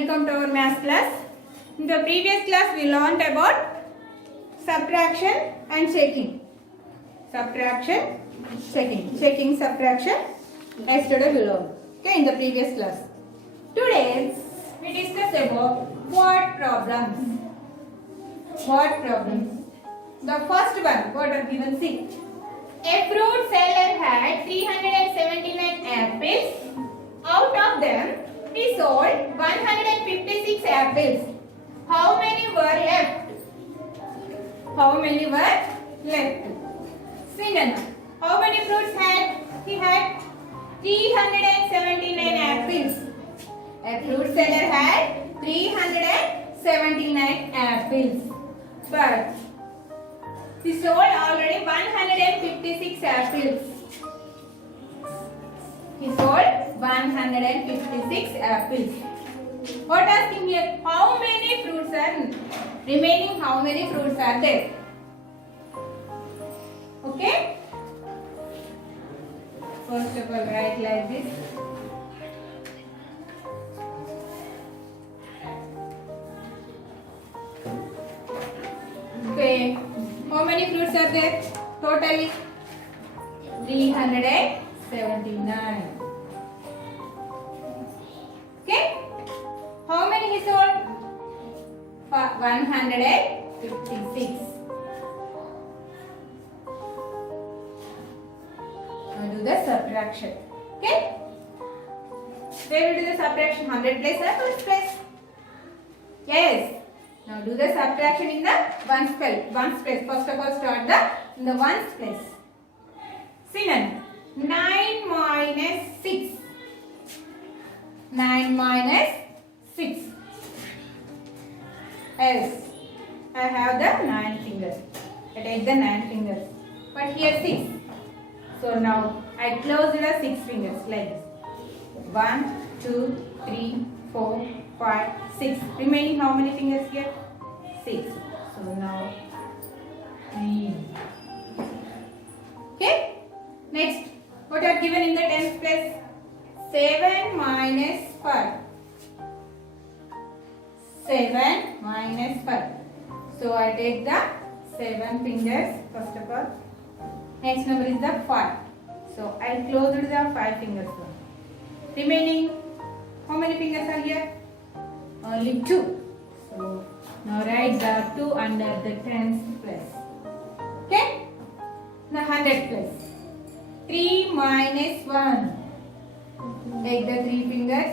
welcome to our math class. In the previous class we learned about subtraction and checking. Subtraction, checking, subtraction. Yesterday we learned. Okay, in the previous class. Today we discuss about word problems. Word problems. The first one, what are given? See. A fruit seller had 379 apples. Out of them, he sold 156 apples. How many were left? How many were left? Swindon. How many fruits had? He had 379 apples. A fruit seller had 379 apples. But he sold already 156 apples. He sold 156 apples. What asking here? How many fruits are remaining? How many fruits are there? Okay? First of all, write like this. Okay. How many fruits are there? Totally 379. Okay. How many he sold? 156. Now do the subtraction. Okay. Where will do the subtraction? 100 place or 1st place? Yes. Now do the subtraction in the ones place. First of all, start in the ones place. See now. 9 minus 6. 9 minus 6. Yes. I have the 9 fingers. I take the 9 fingers. But here 6. So now I close the 6 fingers like this. 1, 2, 3, 4, 5, 6. Remaining how many fingers here? 6. So now 3. Okay. Next. What are given in the 10th place? 7 minus 5. 7 minus 5. So I take the 7 fingers first of all. Next number is the 5. So I close the 5 fingers. Remaining how many fingers are here? Only 2. So now write the 2 under the 10th place. Okay? Now 100th place. 3 minus 1. Take the 3 fingers.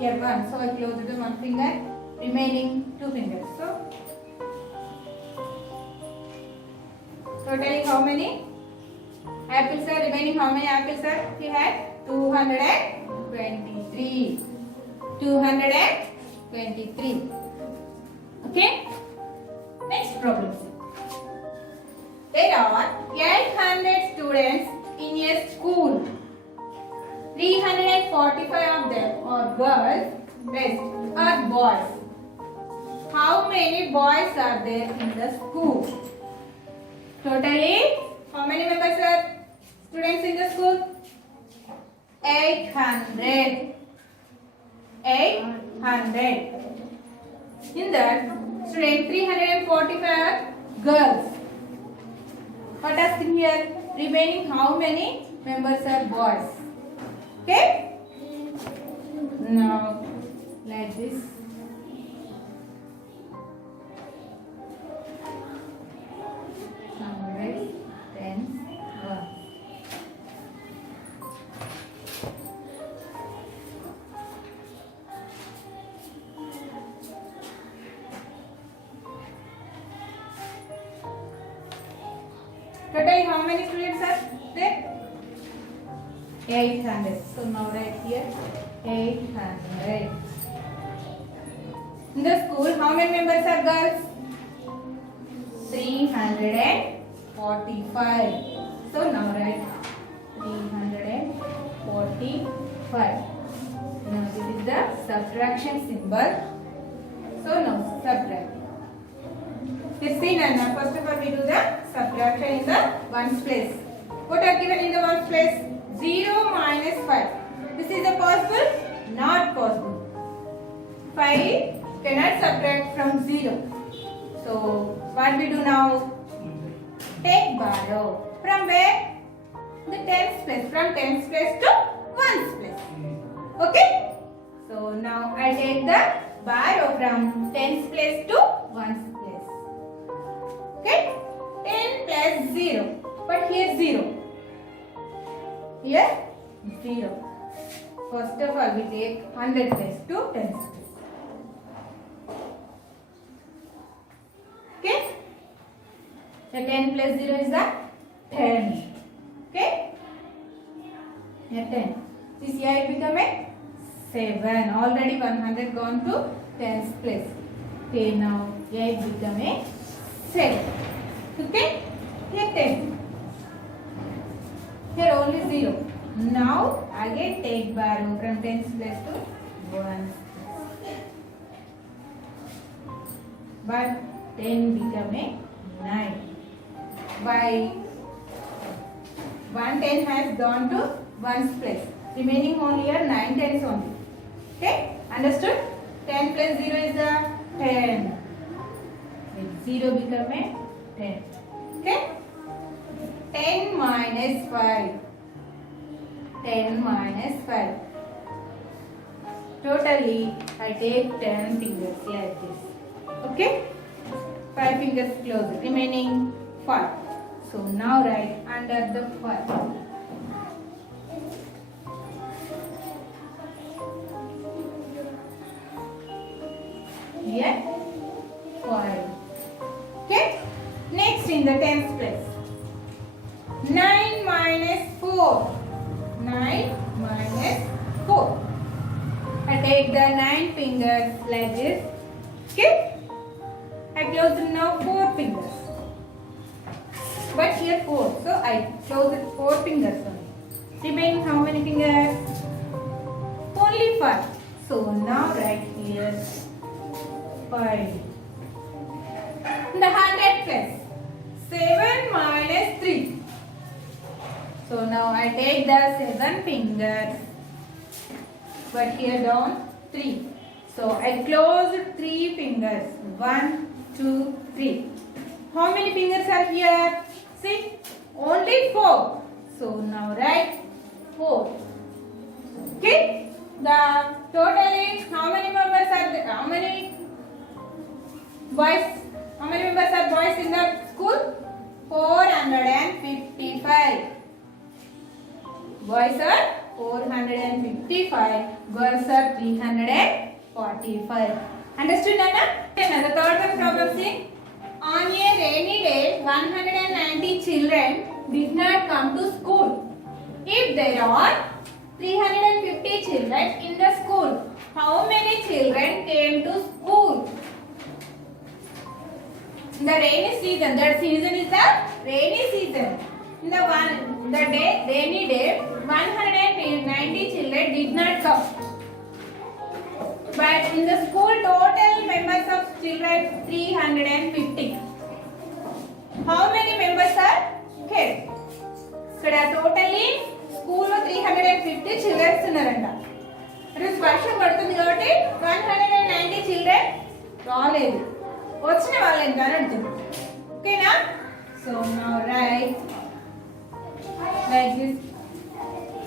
Here 1. So I close the 1 finger. Remaining 2 fingers. So totally how many apples are remaining? How many apples are he had? 223. 223. Okay. Next problem. There are 800 students in a school. 345 of them are girls, rest are boys. How many boys are there in the school? Totally, how many members are students in the school? 800. 800. In that, student 345 are girls. What asking here? Remaining how many members are boys? Okay? Now, like this. Hundred, tens, one. Total, how many students are there? 800. So now write here 800. In the school, how many members are girls? 345. So now write 345. Now this is the subtraction symbol. So now subtract. Let's see now. First of all, we do the subtraction in the ones place. What are given in the ones place? 0 minus 5. This is a possible? Not possible. 5 5 cannot subtract from 0. So what we do now? Take borrow. From where? The tens place. From tens place to ones place. Okay? So now I take the borrow from tens place to ones place. Okay? 10 plus 0. But here 0. Here 0. First of all, we take 100 place to tens place. Okay? The 10 plus 0 is the 10. Okay? Here 10. This here it become a 7. Already 100 gone to tens place. Okay, now here it become a 7. Okay? Here 10. Here only 0. Now again take borrow from tens place to ones place. But 10 become a 9. Why? 1 10 has gone to ones place. Remaining only are 9 tens only. Okay? Understood? 10 plus 0 is a 10. With 0 become a 10. Okay? 10 minus 5. 10 minus 5. Totally, I take 10 fingers like this. Okay? 5 fingers closed. Remaining 5. So now write under the 5. Here 5. Okay? Next in the tens place. 9 minus 4. 9 minus 4. I take the 9 fingers like this. Okay? I close now 4 fingers. But here 4. So I close it 4 fingers only. Remaining how many fingers? Only 5. So now write here 5. The 100 place. 7 minus 3. So now I take the 7 fingers. But here down 3. So I close 3 fingers. 1, 2, 3. How many fingers are here? See? Only 4. So now write 4. Okay? The total is how many members are there? How many boys? How many members are boys in the school? 455. Boys are 455. Girls are 345. Understood, Nana? Now the third one problem see. On a rainy day, 190 children did not come to school. If there are 350 children in the school, how many children came to school? In the rainy season, that season is the rainy season. In the rainy day, 190 children did not come. But in the school, total members of children 350. How many members are here? So totally school 350 children ఉన్నారంట. రోజు వర్షం పడుతుంది కాబట్టి 190 children రాలేదు. వచ్చిన వాళ్ళు ఎంత అని అడుగుతుంది. ఓకేనా? So now right like this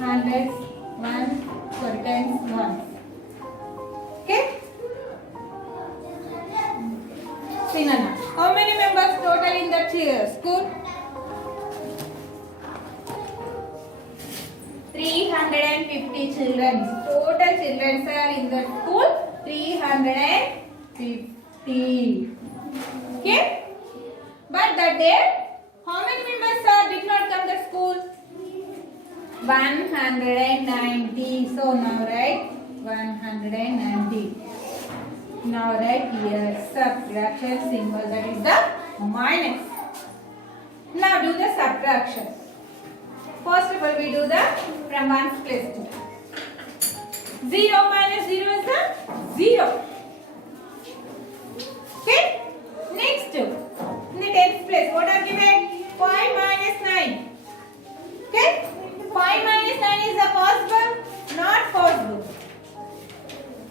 hundreds, 1, sorry, tens, 1. Okay? See, Nana. How many members total in that school? 350 children. Total children are in the school 350. Okay? But that day, how many members did not come to school? 190. So now write 190. Now write here subtraction symbol, that is the minus. Now do the subtraction. First of all we do the from 1's place to 0 minus 0 is the 0. Okay? Next in the 10th place what are given? 5 minus 9. Okay? 5 minus 9 is a possible? Not possible.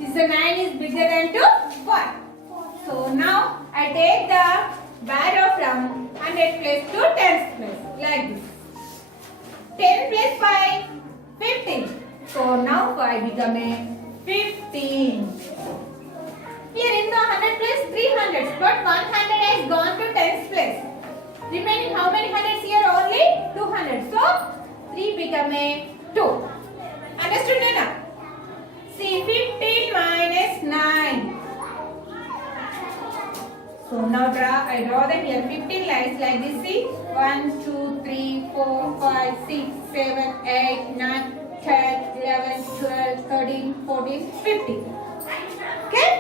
Is the 9 9 is bigger than to 1. So now I take the barrow from 100 place to 10th place like this. 10 plus 5, 15. So now 5 become a 15. Here in the 100 place 300, but 100 has gone to 10th place. Remaining how many hundreds here? Only 200. So 3 become a 2. Understood now? See, 15 minus 9. So now I draw them here 15 lines like this. See, 1, 2, 3, 4, 5, 6, 7, 8, 9, 10, 11, 12, 13, 14, 15. Okay?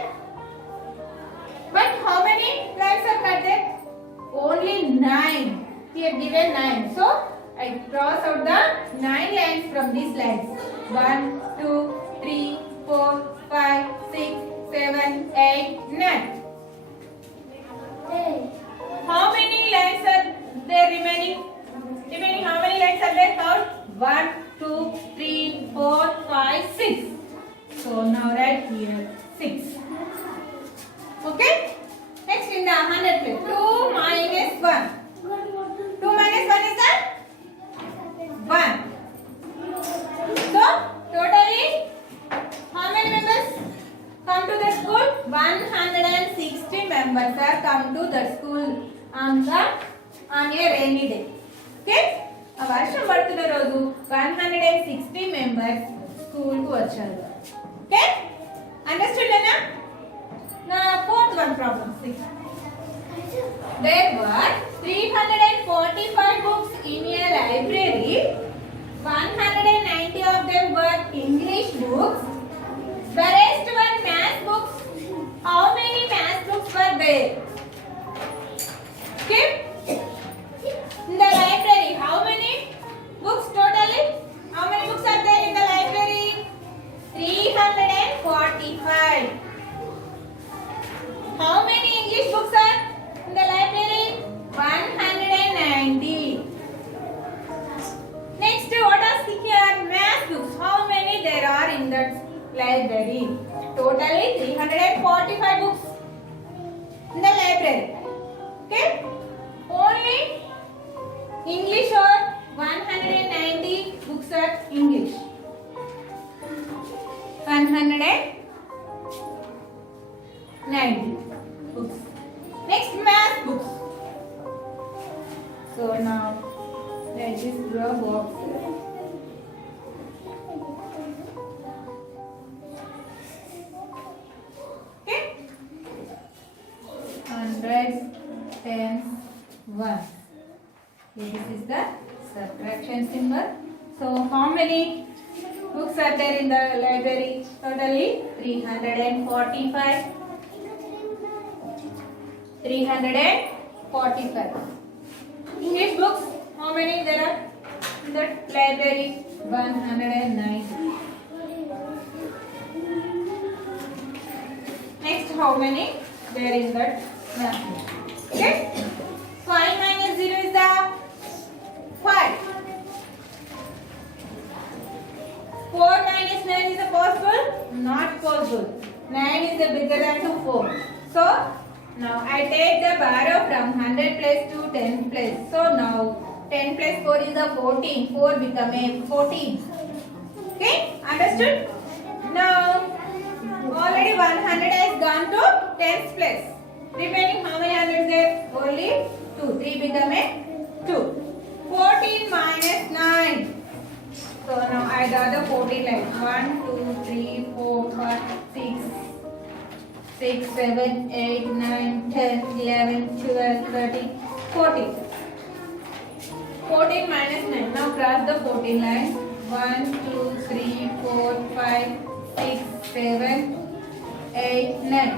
But how many lines are cut there? Only 9. Here given 9. So I cross out the 9 lines from these lines. 1, 2, 3, 4, 5, 6, 7, 8, 9. How many lines are there remaining? Remaining how many lines are there? Count. 1, 2, 3, 4, 5, 6. So now write here 6. Okay? Next in the 100 place. 2 minus 1. 2 minus 1 is that? 1. So totally how many members come to the school? 160 members are come to the school on a rainy day. Okay? ఆ వర్షం పడుతున్న రోజు 160 members school కు వచ్చారు. Okay? Understand లేనా? నా fourth one problem 6. There were 345 books in a library. 190 of them were English books. The rest were math books. How many math books were there? Okay? In the library, how many books totally? How many books are there in the library? 345. How many English books are in the library? 190. Next, what are here? Math books. How many there are in that library? Totally 345 books in the library. Okay? Only English or 190 books are English. 190 books. Next, math books. So now let this draw box. Okay? Hundreds, tens, ones. This is the subtraction symbol. So how many books are there in the library? Totally 345. 345. English books, how many there are in the library? 190. Next, how many there in that math book? Okay? 5 minus 0 is the 5. 4 minus 9 is it possible? Not possible. 9 is the bigger than to 4. So now I take the barrow from 100 place to 10th place. So now 10 plus 4 is the 14. 4 become a 14. Okay? Understood? Now already 100 has gone to 10th place. Remaining how many hundreds there? Only 2. 3 become a 2. 14 minus 9. So now I draw the 14 lines. 1, 2, 3, 4, 5, 6, 6, 7, 8, 9, 10, 11, 12, 13, 14. 14 minus 9. Now cross the 14 lines. 1, 2, 3, 4, 5, 6, 7, 8, 9.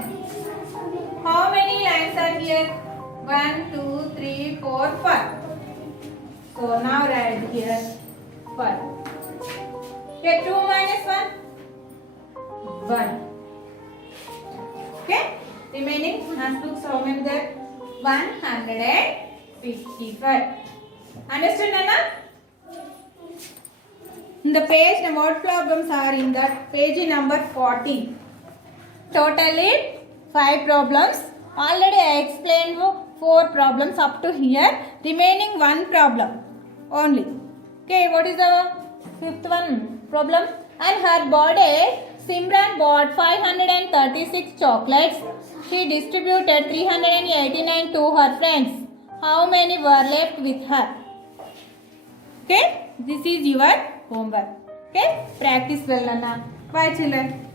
How many lines are here? 1, 2, 3, 4, 5. So now write here 5. Here 2 minus 1? 1. Okay? Remaining math books how many there? 155. Understood, Nana? In the page, what problems are in that page number 40. Totally 5 problems. Already I explained 4 problems up to here. Remaining 1 problem only. Okay, what is the 5th one problem? And her birthday, Simran bought 536 chocolates. She distributed 389 to her friends. How many were left with her? Okay, this is your homework. Okay, practice well, Nana. Bye, children.